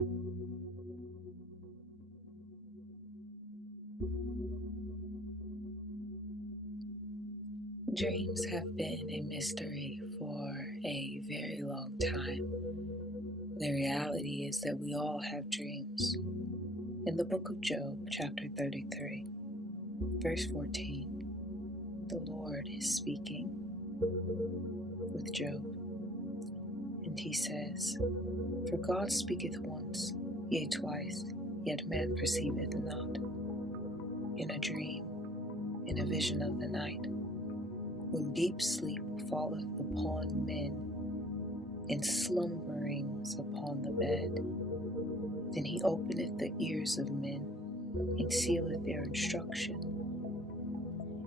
Dreams have been a mystery for a very long time. The reality is that we all have dreams. In the book of Job, chapter 33, verse 14, the Lord is speaking with Job, and he says, "For God speaketh once, yea twice, yet man perceiveth not. In a dream, in a vision of the night, when deep sleep falleth upon men, and slumberings upon the bed, then he openeth the ears of men, and sealeth their instruction,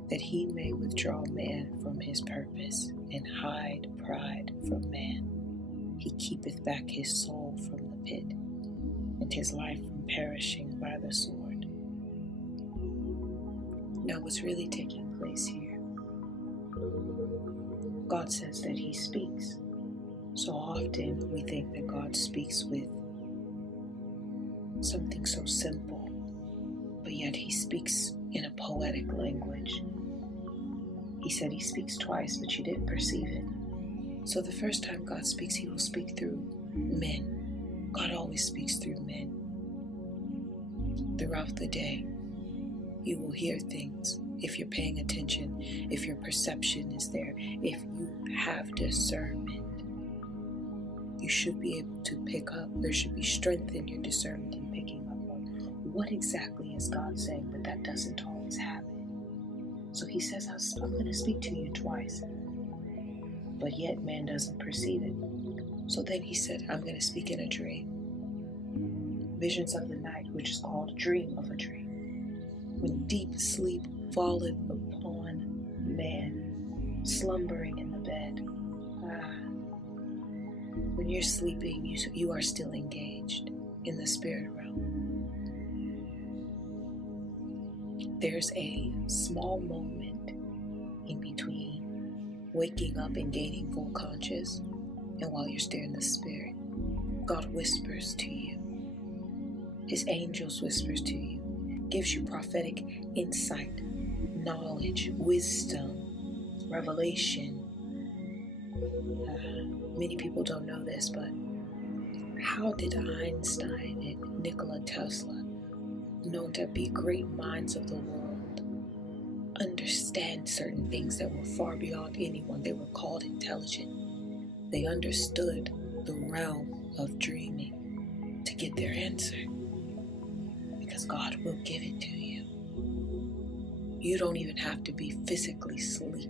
that he may withdraw man from his purpose, and hide pride from man. He keepeth back his soul from the pit, and his life from perishing by the sword." Now, what's really taking place here? God says that he speaks. So often we think that God speaks with something so simple, but yet he speaks in a poetic language. He said he speaks twice, but you didn't perceive it. So the first time God speaks, he will speak through men. God always speaks through men. Throughout the day, you will hear things. If you're paying attention, if your perception is there, if you have discernment, you should be able to pick up. There should be strength in your discernment in picking up on what exactly is God saying, but that doesn't always happen. So he says, I'm going to speak to you twice, but yet man doesn't perceive it. So then he said, I'm going to speak in a dream. Visions of the night, which is called dream of a dream. When deep sleep falleth upon man, slumbering in the bed. When you're sleeping, you are still engaged in the spirit realm. There's a small moment in between waking up and gaining full conscious, and while you're still in the spirit, God whispers to you. His angels whispers to you, gives you prophetic insight, knowledge, wisdom, revelation. Many people don't know this, but how did Einstein and Nikola Tesla, known to be great minds of the world, understand certain things that were far beyond anyone? They were called intelligent. They understood the realm of dreaming to get their answer, because God will give it to you. You don't even have to be physically asleep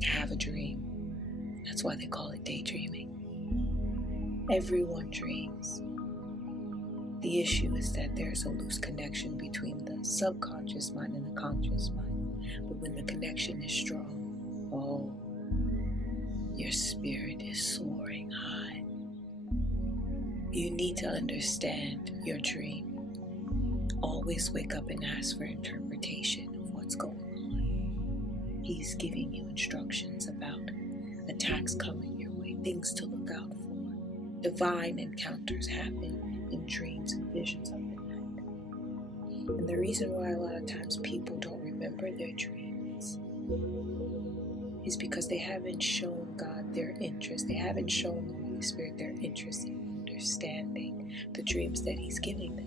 to have a dream. That's why they call it daydreaming. Everyone dreams. The issue is that there's a loose connection between the subconscious mind and the conscious mind. But when the connection is strong, your spirit is soaring high. You need to understand your dream. Always wake up and ask for interpretation of what's going on. He's giving you instructions about attacks coming your way, things to look out for. Divine encounters happen in dreams and visions of the night. And the reason why a lot of times people don't remember their dreams is because they haven't shown God their interest. They haven't shown the Holy Spirit their interest in understanding the dreams that He's giving them.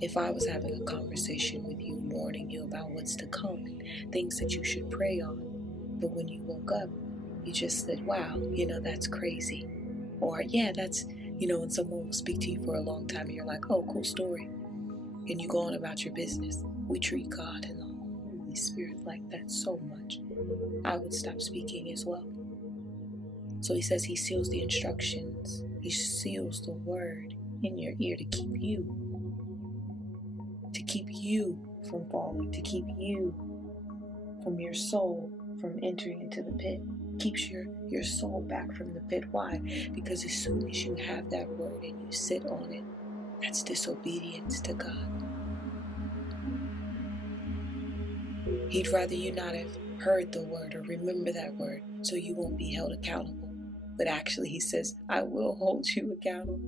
If I was having a conversation with you, warning you about what's to come and things that you should pray on, but when you woke up, you just said, wow, that's crazy. Or, yeah, that's, when someone will speak to you for a long time and you're like, oh, cool story. And you go on about your business. We treat God and the Holy Spirit like that so much. I would stop speaking as well. So he says he seals the instructions. He seals the word in your ear to keep you from falling, to keep you from your soul from entering into the pit. Keeps your soul back from the pit. Why? Because as soon as you have that word and you sit on it, that's disobedience to God. He'd rather you not have heard the word or remember that word, so you won't be held accountable. But actually, he says, I will hold you accountable.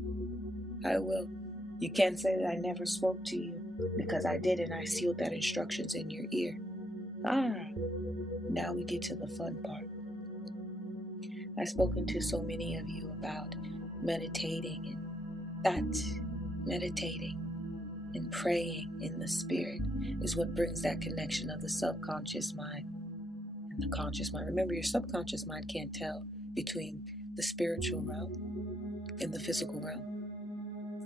I will. You can't say that I never spoke to you, because I did, and I sealed that instructions in your ear. Now we get to the fun part. I've spoken to so many of you about meditating, and that meditating and praying in the spirit is what brings that connection of the subconscious mind and the conscious mind. Remember, your subconscious mind can't tell between the spiritual realm and the physical realm.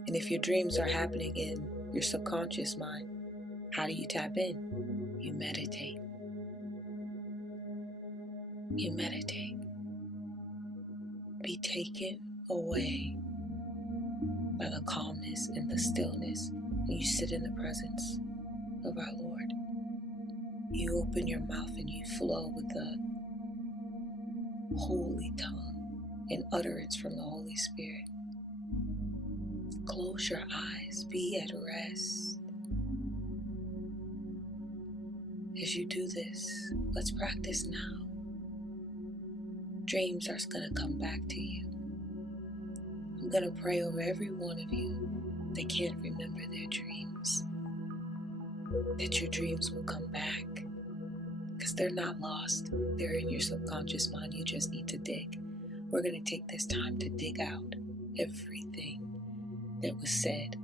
And if your dreams are happening in your subconscious mind, how do you tap in? You meditate. You meditate. Be taken away by the calmness and the stillness, and you sit in the presence of our Lord. You open your mouth and you flow with the holy tongue and utterance from the Holy Spirit. Close your eyes. Be at rest. As you do this, let's practice now. Dreams are going to come back to you. I'm going to pray over every one of you that can't remember their dreams, that your dreams will come back, because they're not lost. They're in your subconscious mind. You just need to dig. We're going to take this time to dig out everything that was said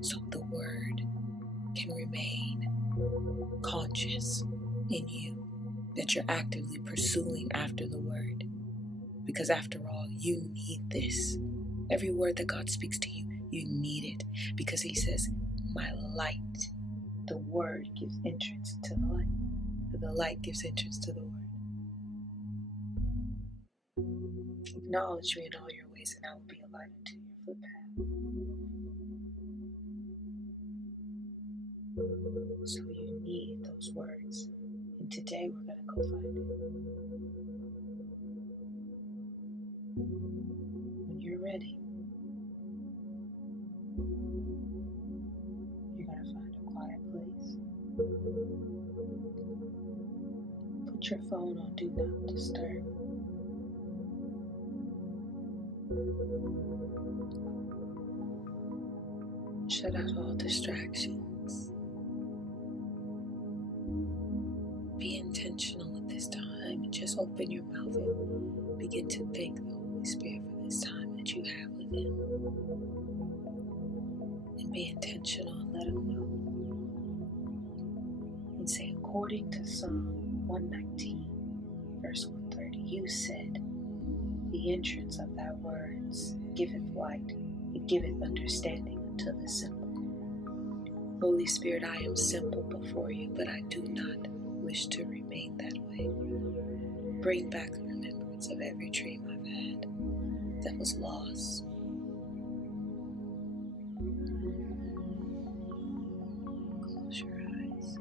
so the word can remain conscious in you, that you're actively pursuing after the word. Because after all, you need this. Every word that God speaks to you, you need it. Because he says, my light, the word gives entrance to the light. The light gives entrance to the word. Acknowledge me in all your ways, and I will be a light unto your footpath. So you need those words. And today we're going to go find it. When you're ready, you're going to find a quiet place. Put your phone on Do Not Disturb. Shut out all distractions. Be intentional with this time, and just open your mouth and begin to thank the Holy Spirit for this time that you have with him. And be intentional and let him know. And say, according to Psalm 119, verse 130, you said, the entrance of thy words giveth light, and giveth understanding unto the simple. Holy Spirit, I am simple before you, but I do not wish to remain that way. Bring back the remembrance of every dream I've had that was lost. Close your eyes.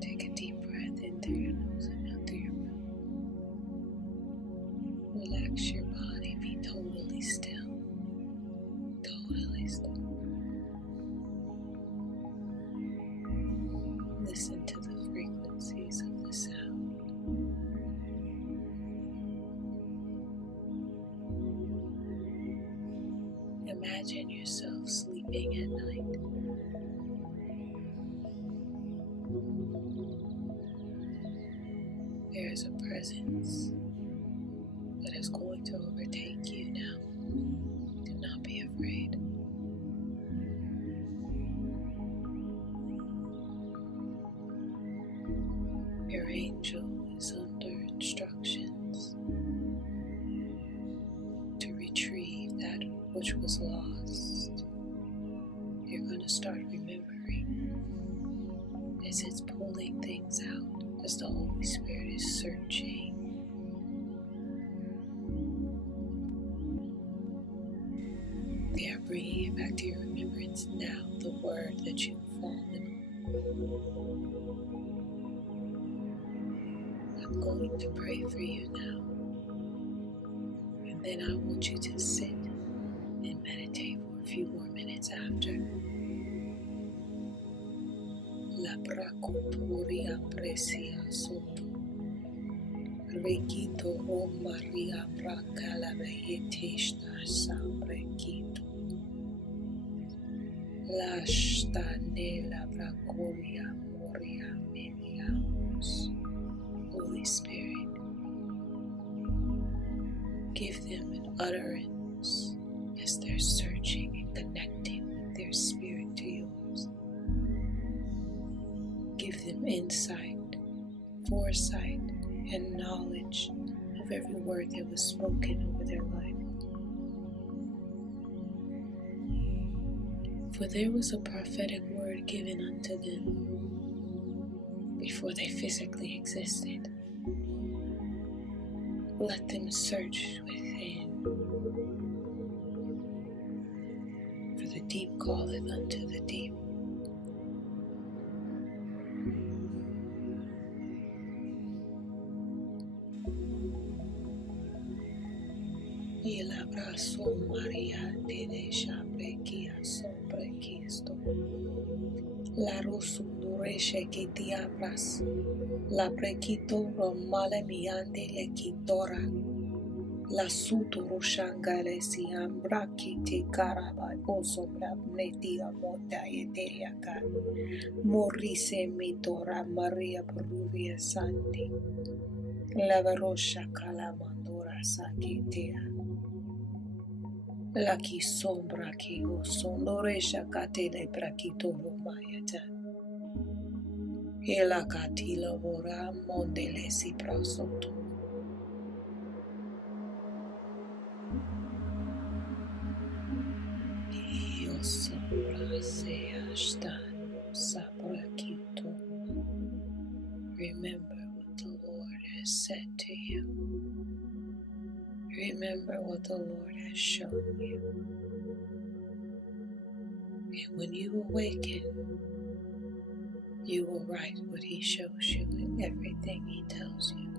Take a deep breath in through your nose and out through your mouth. Relax your body. Be totally still. Totally still. Listen to the frequencies of the sound. Imagine yourself sleeping at night. There is a presence that is going to overtake you now. Do not be afraid. Your angel is under instructions to retrieve that which was lost. You're going to start remembering as it's pulling things out, as the Holy Spirit is searching. They are bringing it back to your remembrance now, the word that you've fallen on. I'm going to pray for you now. And then I want you to sit and meditate for a few more minutes after. La prakotoria presia soto. Rekito o Maria Prakalabayeteshna Sambrekito Lashtanela Brakoria Moria Meliamos. Holy Spirit, give them an utterance as they're searching and connecting with their spirit to yours. Give them insight, foresight, and knowledge of every word that was spoken over their life. For there was a prophetic word given unto them before they physically existed. Let them search within, for the deep calleth unto the deep. Y el abrazo María te deja brequia sobre Cristo. La rosundureshe que te abras. La brequito romale miande le quitora. La suturu shangare si ambra ki te karaba osombra mnetia mota eteriaka. Morise mitora Maria Bruvia Santi. La verosha calamandora sakitea. La ki sombra ki o sondoresha katele brakitoro mayata. Ela katila vora mondele si prasoto. Io sombra se ashtano sabrakito. Remember what the Lord has said to you. Remember what the Lord has shown you. And when you awaken, you will write what He shows you and everything He tells you.